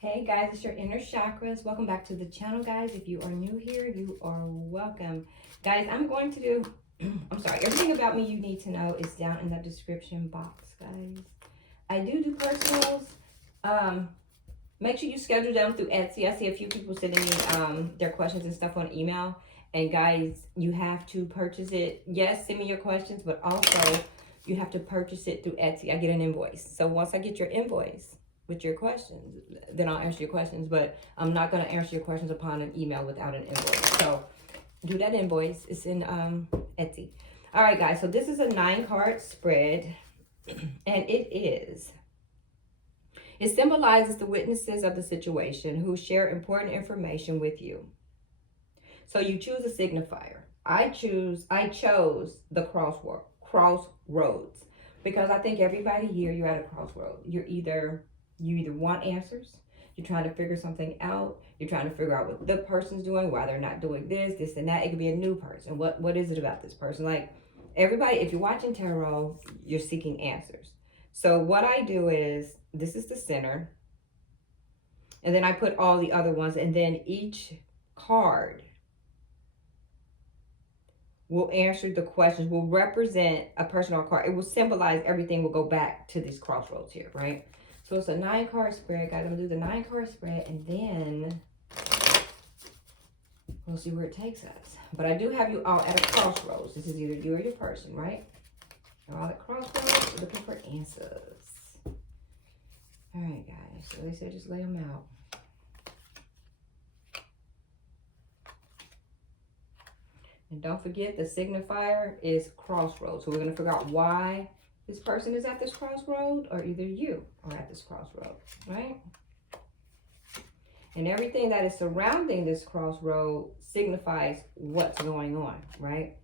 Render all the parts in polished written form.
Hey guys, it's your inner chakras. Welcome back to the channel, guys. If you are new here, you are welcome. Guys, I'm going to do, I'm sorry, everything about me you need to know is down in the description box, guys. I do personals. Make sure you schedule them through Etsy. I see a few people sending me their questions and stuff on email. And guys, you have to purchase it. Yes, send me your questions, but also you have to purchase it through Etsy. I get an invoice. So once I get your invoice with your questions, then I'll answer your questions, but I'm not going to answer your questions upon an email without an invoice. So do that invoice. It's in Etsy. All right, guys. So this is a 9-card spread, and it symbolizes the witnesses of the situation who share important information with you. So you choose a signifier. I chose the crossroads, because I think everybody here, you're at a crossroad. You either want answers, you're trying to figure something out, you're trying to figure out what the person's doing, why they're not doing this and that. It could be a new person. What is it about this person? Like everybody, if you're watching tarot, you're seeking answers. So what I do is, this is the center, and then I put all the other ones, and then each card will answer the questions, will represent a person or a card. It will symbolize everything, will go back to these crossroads here, right? So it's a 9-card spread, guys. I'm gonna do the 9-card spread, and then we'll see where it takes us. But I do have you all at a crossroads. This is either you or your person, right? You're all at crossroads looking for answers. All right, guys. So they said just lay them out. And don't forget, the signifier is crossroads. So we're going to figure out why this person is at this crossroad, or either you are at this crossroad, right? And everything that is surrounding this crossroad signifies what's going on, right?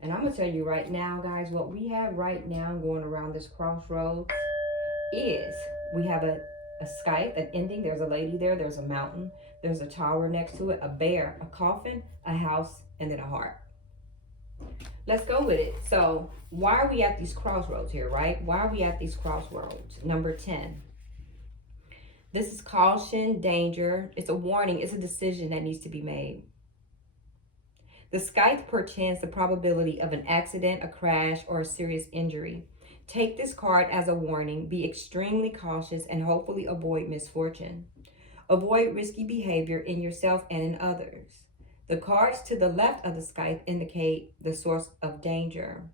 And I'm going to tell you right now, guys, what we have right now going around this crossroad is we have a scythe, an ending. There's a lady there. There's a mountain. There's a tower next to it, a bear, a coffin, a house, and then a heart. Let's go with it. So why are we at these crossroads here, right? Why are we at these crossroads? Number 10. This is caution, danger. It's a warning. It's a decision that needs to be made. The scythe portends the probability of an accident, a crash, or a serious injury. Take this card as a warning. Be extremely cautious and hopefully avoid misfortune. Avoid risky behavior in yourself and in others. The cards to the left of the scythe indicate the source of danger.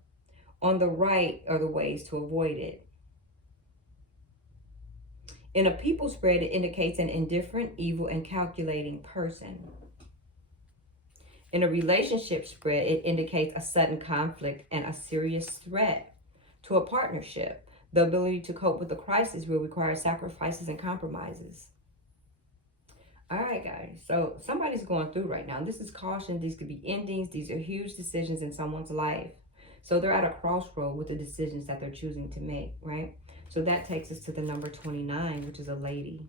On the right are the ways to avoid it. In a people spread, it indicates an indifferent, evil, and calculating person. In a relationship spread, it indicates a sudden conflict and a serious threat to a partnership. The ability to cope with the crisis will require sacrifices and compromises. All right, guys. So somebody's going through right now. This is caution. These could be endings. These are huge decisions in someone's life. So they're at a crossroad with the decisions that they're choosing to make, right? So that takes us to the number 29, which is a lady.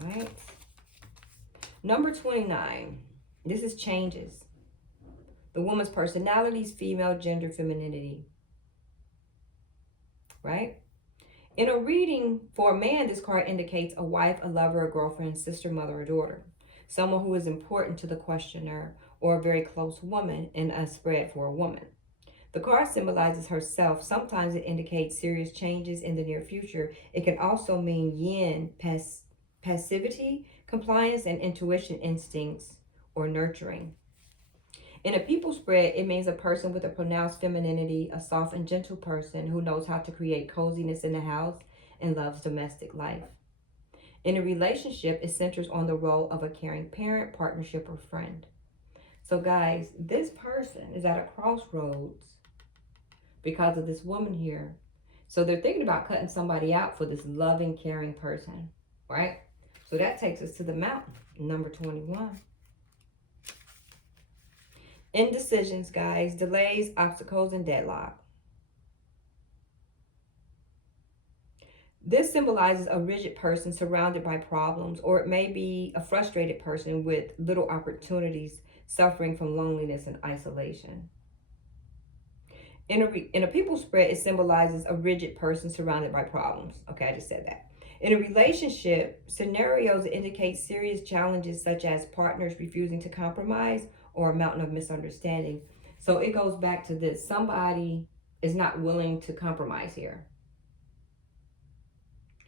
All right. Number 29. This is changes. The woman's personalities, female, gender, femininity. Right? In a reading for a man, this card indicates a wife, a lover, a girlfriend, sister, mother, or daughter. Someone who is important to the questioner, or a very close woman in a spread for a woman. The card symbolizes herself. Sometimes it indicates serious changes in the near future. It can also mean yin, passivity, compliance, and intuition, instincts, or nurturing. In a people spread, it means a person with a pronounced femininity, a soft and gentle person who knows how to create coziness in the house and loves domestic life. In a relationship, it centers on the role of a caring parent, partnership, or friend. So guys, this person is at a crossroads because of this woman here. So they're thinking about cutting somebody out for this loving, caring person, right? So that takes us to the mountain, number 21. Indecisions, guys, delays, obstacles, and deadlock. This symbolizes a rigid person surrounded by problems, or it may be a frustrated person with little opportunities, suffering from loneliness and isolation. In a people spread, it symbolizes a rigid person surrounded by problems. Okay, I just said that. In a relationship, scenarios indicate serious challenges such as partners refusing to compromise or a mountain of misunderstanding. So it goes back to this. Somebody is not willing to compromise here.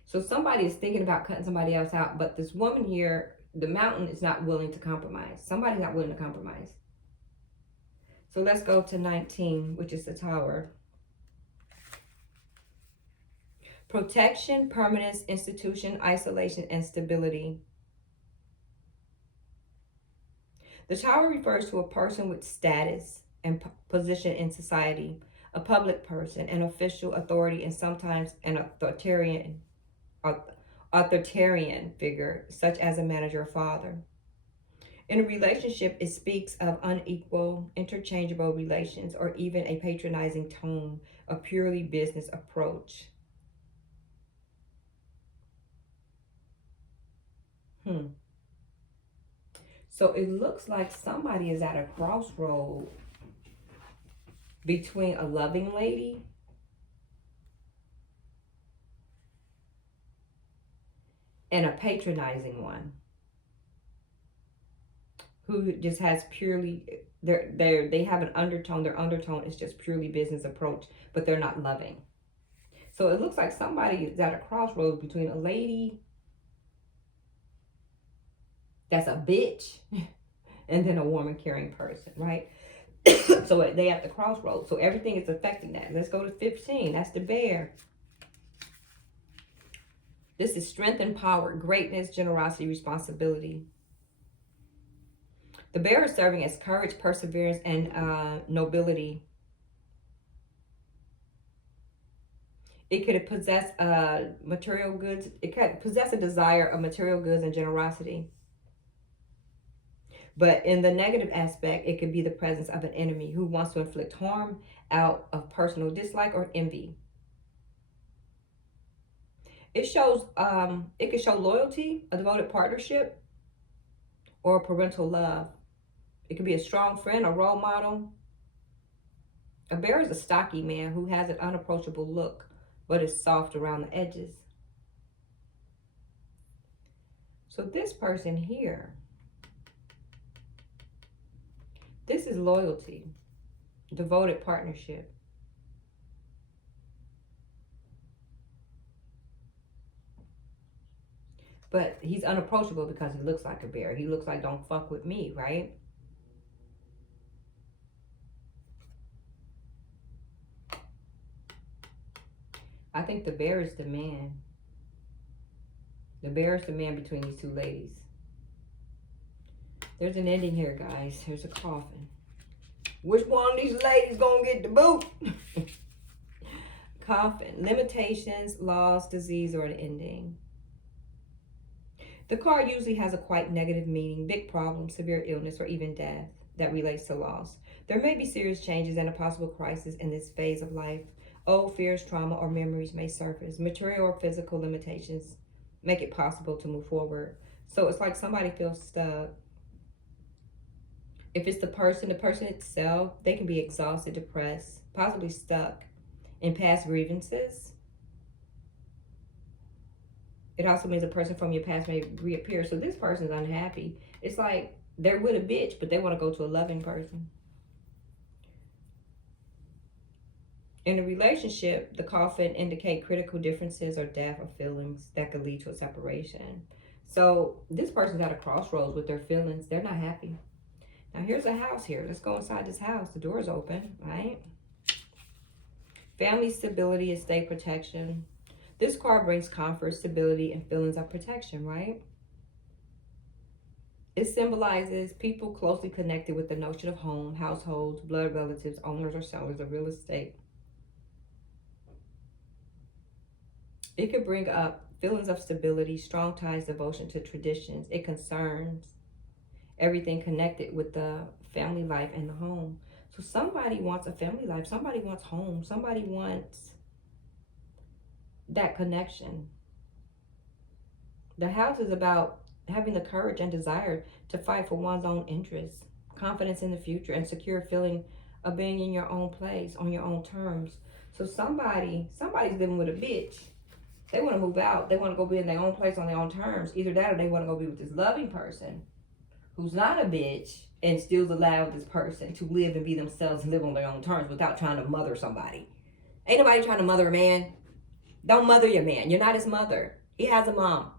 So somebody is thinking about cutting somebody else out, but this woman here, the mountain, is not willing to compromise. Somebody's not willing to compromise. So let's go to 19, which is the Tower. Protection, permanence, institution, isolation, and stability. The Tower refers to a person with status and position in society, a public person, an official, authority, and sometimes an authoritarian figure, such as a manager or father. In a relationship, it speaks of unequal, interchangeable relations, or even a patronizing tone, a purely business approach. So it looks like somebody is at a crossroad between a loving lady and a patronizing one, who just has purely, they have an undertone. Their undertone is just purely business approach, but they're not loving. So it looks like somebody is at a crossroads between a lady that's a bitch and then a warm and caring person, right? So they at the crossroads. So everything is affecting that. Let's go to 15. That's the Bear. This is strength and power, greatness, generosity, responsibility. The Bear is serving as courage, perseverance, and nobility. It could possess material goods. It could possess a desire of material goods and generosity. But in the negative aspect, it could be the presence of an enemy who wants to inflict harm out of personal dislike or envy. It shows, it could show loyalty, a devoted partnership, or parental love. It could be a strong friend, a role model. A Bear is a stocky man who has an unapproachable look, but is soft around the edges. So this person here, this is loyalty, devoted partnership. But he's unapproachable because he looks like a bear. He looks like, don't fuck with me, right? I think the Bear is the man. The Bear is the man between these two ladies. There's an ending here, guys. Here's a coffin. Which one of these ladies gonna get the boot? Coffin. Limitations, loss, disease, or an ending. The card usually has a quite negative meaning, big problem, severe illness, or even death that relates to loss. There may be serious changes and a possible crisis in this phase of life. Old fears, trauma, or memories may surface. Material or physical limitations make it possible to move forward. So it's like somebody feels stuck. If it's the person itself, they can be exhausted, depressed, possibly stuck in past grievances. It also means a person from your past may reappear. So this person's unhappy. It's like they're with a bitch, but they want to go to a loving person. In a relationship, the coffin indicate critical differences or death or feelings that could lead to a separation. So this person's at a crossroads with their feelings. They're not happy. Now here's a house here. Let's go inside this house. The door's open, right? Family stability and state protection. This card brings comfort, stability, and feelings of protection, right? It symbolizes people closely connected with the notion of home, households, blood relatives, owners or sellers of real estate. It could bring up feelings of stability, strong ties, devotion to traditions. It concerns everything connected with the family life and the home. So somebody wants a family life. Somebody wants home. Somebody wants that connection. The house is about having the courage and desire to fight for one's own interests, confidence in the future, and secure feeling of being in your own place, on your own terms. So somebody's living with a bitch They want to move out. They want to go be in their own place on their own terms. Either that or they want to go be with this loving person who's not a bitch and still allow this person to live and be themselves and live on their own terms without trying to mother somebody. Ain't nobody trying to mother a man. Don't mother your man. You're not his mother. He has a mom.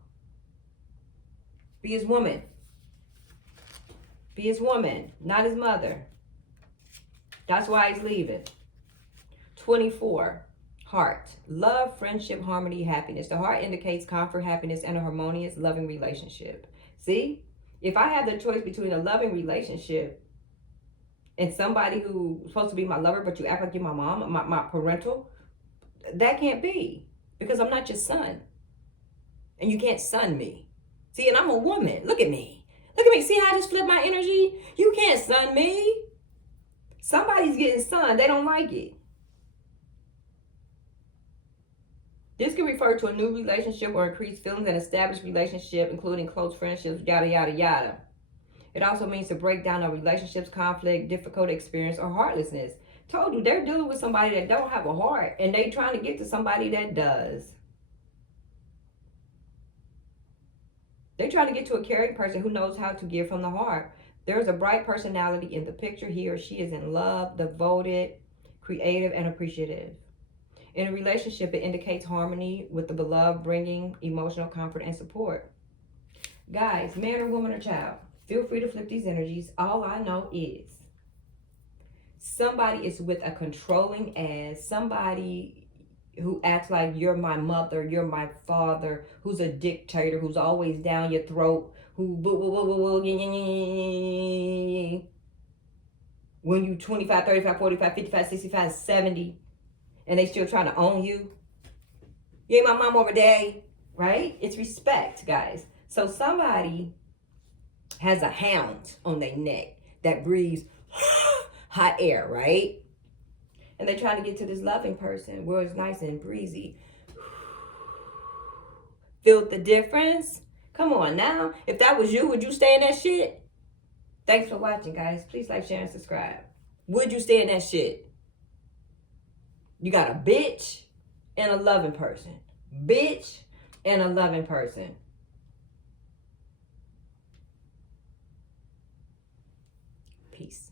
Be his woman. Be his woman, not his mother. That's why he's leaving. 24. Heart. Love, friendship, harmony, happiness. The heart indicates comfort, happiness, and a harmonious, loving relationship. See? If I have the choice between a loving relationship and somebody who's supposed to be my lover, but you act like you're my mom, my parental, that can't be. Because I'm not your son. And you can't son me. See, and I'm a woman. Look at me. Look at me. See how I just flipped my energy? You can't son me. Somebody's getting sunned. They don't like it. This can refer to a new relationship or increased feelings, an established relationship, including close friendships, yada, yada, yada. It also means to break down a relationship's conflict, difficult experience, or heartlessness. Told you, they're dealing with somebody that don't have a heart, and they trying to get to somebody that does. They're trying to get to a caring person who knows how to give from the heart. There's a bright personality in the picture. He or she is in love, devoted, creative, and appreciative. In a relationship, it indicates harmony with the beloved, bringing emotional comfort and support. Guys, man or woman or child, feel free to flip these energies. All I know is somebody is with a controlling ass, somebody who acts like you're my mother, you're my father, who's a dictator, who's always down your throat, who when you 25, 35, 45, 55, 65, 70, and they still trying to own you. You ain't my mom or daddy, right? It's respect, guys. So somebody has a hound on their neck that breathes hot air, right? And they're trying to get to this loving person where it's nice and breezy. Feel the difference? Come on now. If that was you, would you stay in that shit? Thanks for watching, guys. Please like, share, and subscribe. Would you stay in that shit? You got a bitch and a loving person. Bitch and a loving person. Peace.